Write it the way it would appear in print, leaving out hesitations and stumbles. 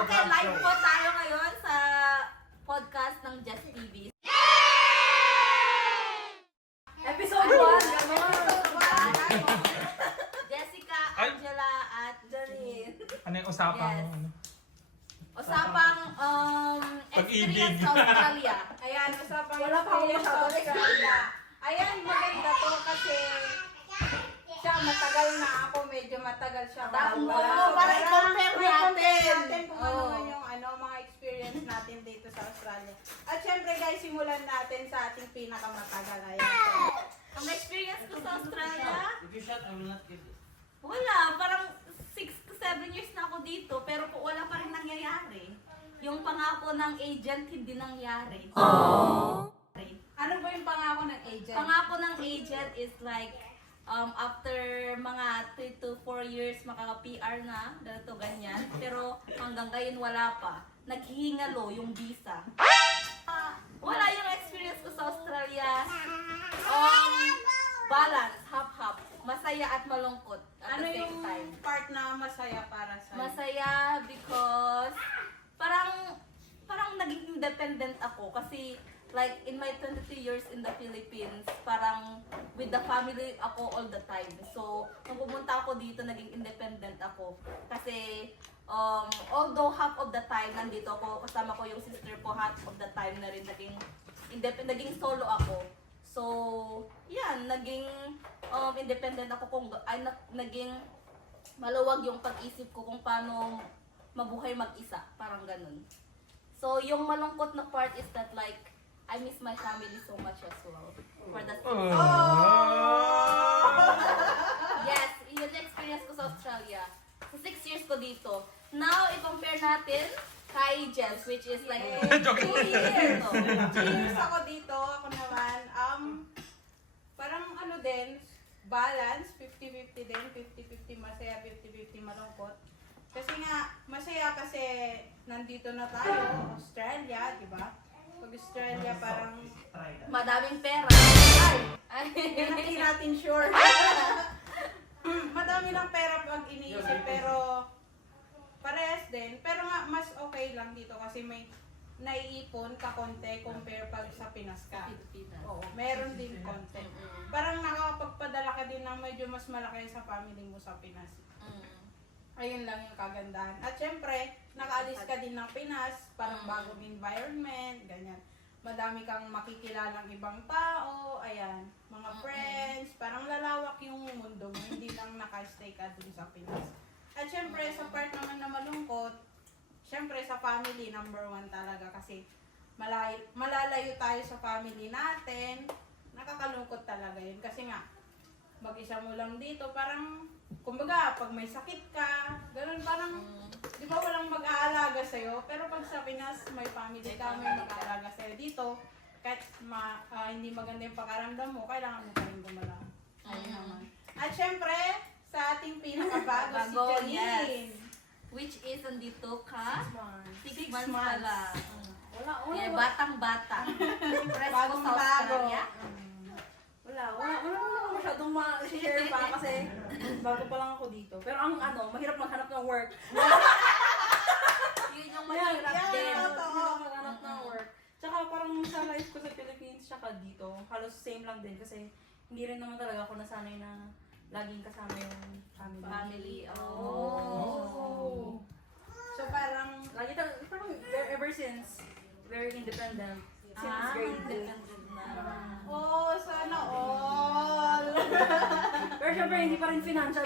Okay, live po tayo ngayon sa podcast ng Just TV. Episode 1! Jessica, Angela, at Janine. Ano yung usapan Yes. mo? Ano? Usapang experience sa Australia. Ayan, usapang Wala pa akong experience sa masyado Australia. Ayan, maganda to kasi siya matagal na ako, medyo matagal siya. Oo, So, para i-compare natin kung ano Oo. man yung mga experience natin dito sa Australia. At syempre guys, simulan natin sa ating pinakamatagal. Ayan. Ang experience ko sa Australia, If you shut, I will not give it. wala. Parang 6 to 7 years na ako dito, pero wala pa rin nangyayari. Yung pangako ng agent, hindi nangyari. Ano ba yung pangako ng agent? Pangako ng agent is like, after mga 3 to 4 years, makaka-PR na, ganito, ganyan. Pero hanggang ngayon wala pa. Naghihingalo yung visa. Wala yung experience ko sa Australia. Balance, half-half. Masaya at malungkot at Ano the same yung time. part na masaya para sa Masaya because parang naging independent ako kasi like in my 22 years in the Philippines, parang with the family ako all the time. So, nung pumunta ako dito, naging independent ako. Kasi although half of the time nandito ako, kasama ko yung sister ko, half of the time na rin naging solo ako. So, yan, naging independent ako naging maluwag yung pag-isip ko kung paano mabuhay mag-isa, parang ganun. So, yung malungkot na part is that like, I miss my family so much as well. For the Yes, yun yung experience ko sa Australia. So, 6 years ko dito. Now, i-compare natin kay Jess, which is like 2 years. No? 2 years ako dito, ako naman, parang ano din, balance, 50-50 din, 50-50 masaya, 50-50 malungkot. Kasi nga, masaya kasi nandito na tayo, Australia, di ba? Pag Australia parang, Try that. Madaming pera. Ay! yan ang hindi natin sure. Madami lang pera pag iniisip, pero parehas din. Pero nga, mas okay lang dito kasi may naiipon ka konti compare pag sa Pinas ka. Pilipinas. Oo, meron din konti. Parang nakakapagpadala ka din ng medyo mas malaki sa family mo sa Pinas. Ayun lang yung kagandahan. At syempre, nakaalis ka din ng Pinas, parang bagong environment, ganyan. Madami kang makikilalang ibang tao, ayan, mga friends, parang lalawak yung mundo mo, hindi lang nakastay ka dun sa Pinas. At syempre, sa part naman na malungkot, syempre sa family, number 1 talaga kasi malalayo tayo sa family natin, nakakalungkot talaga yun. Kasi nga, mag-isa mo lang dito, parang, kumbaga, pag may sakit ka, ganun parang, di ba walang mag-aalaga sa'yo? Pero pag sa Pinas, may family ka, may mag-aalaga sa'yo dito. Kahit hindi maganda yung pakaramdam mo, kailangan mo pa rin gumalaw. Ayun naman. At syempre, sa ating pinakabago, si Bago, Janine. Which is, andito ka? 6 6 months months. pala. Wala, Yeah, batang-bata. Presko Bagong sa bago. Australia. wala naman ako masyadong ma-share pa kasi bago pa lang ako dito. Pero ang mahirap maghanap ng work. Yun yung mahirap din. Mahirap maghanap ng work. Tsaka parang sa life ko sa Philippines, tsaka dito, halos same lang din kasi hindi rin naman talaga ako nasanay na laging kasama yung family. Family. Oh. So parang, Parang ever since, very independent. Since grade 2. Independent na. sana all. Pero syempre, hindi pa rin financial.